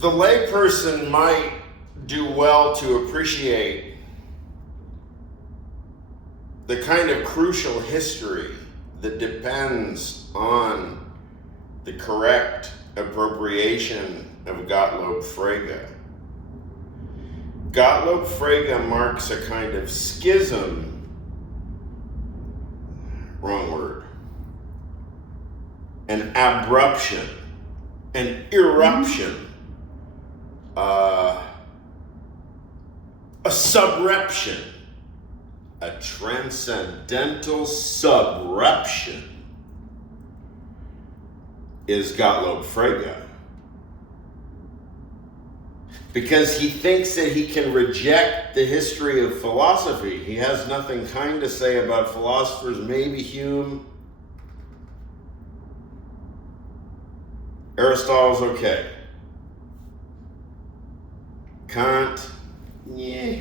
the layperson might do well to appreciate the kind of crucial history that depends on the correct appropriation of Gottlob Frege. Gottlob Frege marks a kind of schism, wrong word, an abruption, an eruption, a subreption, a transcendental subreption is Gottlob Frege. Because he thinks that he can reject the history of philosophy. He has nothing kind to say about philosophers, maybe Hume. Aristotle's okay. Kant, yeah.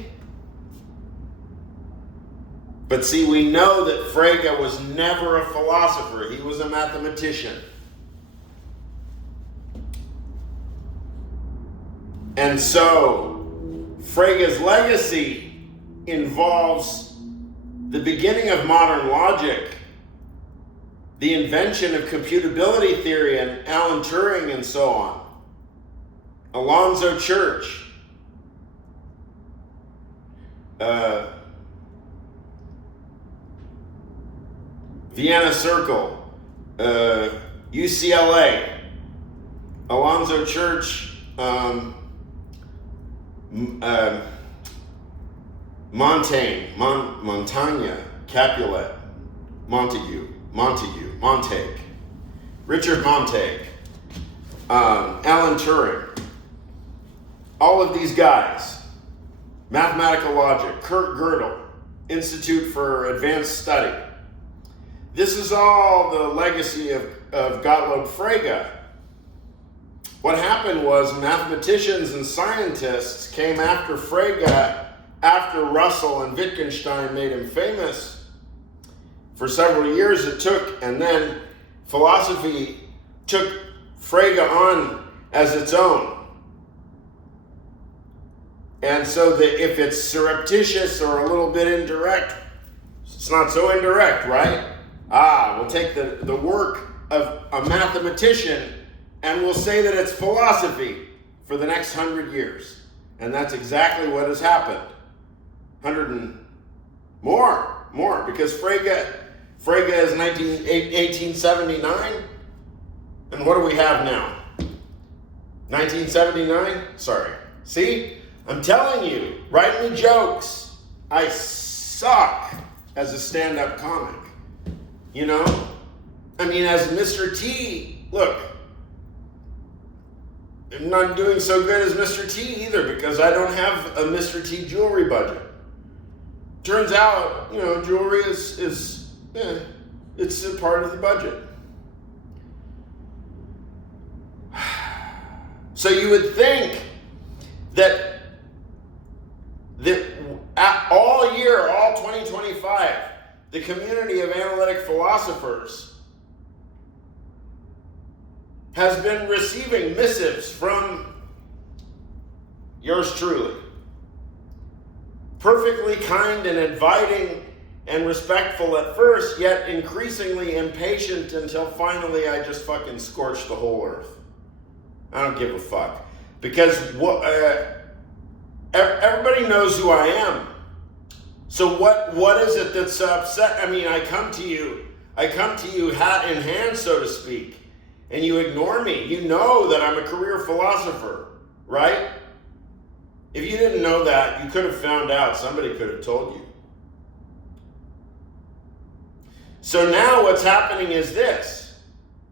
But see, we know that Frege was never a philosopher. He was a mathematician. And so, Frege's legacy involves the beginning of modern logic, the invention of computability theory and Alan Turing and so on, Alonzo Church, Vienna Circle, UCLA, Alonzo Church, Montaigne, Capulet, Montague, Richard Montague, Alan Turing, all of these guys, mathematical logic, Kurt Gödel, Institute for Advanced Study. This is all the legacy of Gottlob Frege. What happened was mathematicians and scientists came after Frege after Russell and Wittgenstein made him famous. For several years it took, and then philosophy took Frege on as its own. And so that if it's surreptitious or a little bit indirect, it's not so indirect, right? We'll take the work of a mathematician and we'll say that it's philosophy for the next 100 years. And that's exactly what has happened. 100 and more, because Frege is 1879. And what do we have now? 1979? Sorry. See? I'm telling you, write me jokes. I suck as a stand-up comic. You know? I mean, as Mr. T, look, I'm not doing so good as Mr. T either because I don't have a Mr. T jewelry budget. Turns out, jewelry is it's a part of the budget. So you would think that all year, all 2025, the community of analytic philosophers has been receiving missives from yours truly. Perfectly kind and inviting and respectful at first, yet increasingly impatient until finally I just fucking scorched the whole earth. I don't give a fuck. Because everybody knows who I am. So what is it that's upset? I mean, I come to you hat in hand, so to speak, and you ignore me. You know that I'm a career philosopher, right? If you didn't know that, you could have found out. Somebody could have told you. So now what's happening is this.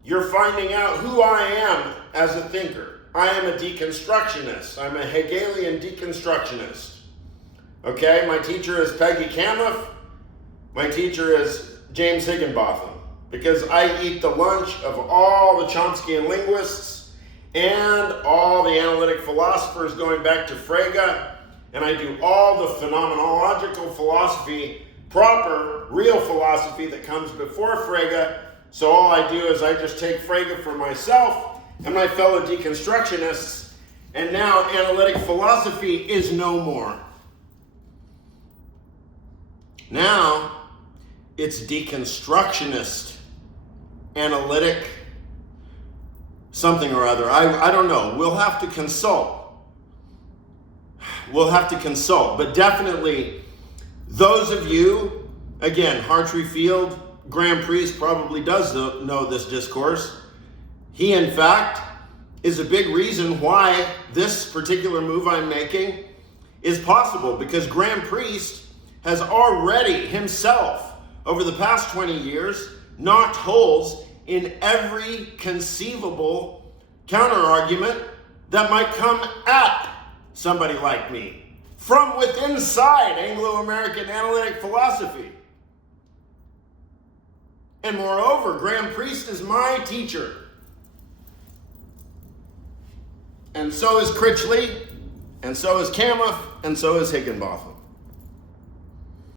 You're finding out who I am as a thinker. I am a deconstructionist. I'm a Hegelian deconstructionist. Okay, my teacher is Peggy Kamuff. My teacher is James Higginbotham. Because I eat the lunch of all the Chomskyan linguists and all the analytic philosophers going back to Frege. And I do all the phenomenological philosophy, proper, real philosophy that comes before Frege. So all I do is I just take Frege for myself and my fellow deconstructionists, And now analytic philosophy is no more. Now it's deconstructionist, analytic, something or other. I don't know. We'll have to consult. But definitely, those of you, again, Hartree Field, Graham Priest probably does know this discourse. He, in fact, is a big reason why this particular move I'm making is possible, because Graham Priest has already himself, over the past 20 years, knocked holes in every conceivable counter-argument that might come at somebody like me from within inside Anglo-American analytic philosophy. And moreover, Graham Priest is my teacher. And so is Critchley, and so is Camuff, and so is Higginbotham.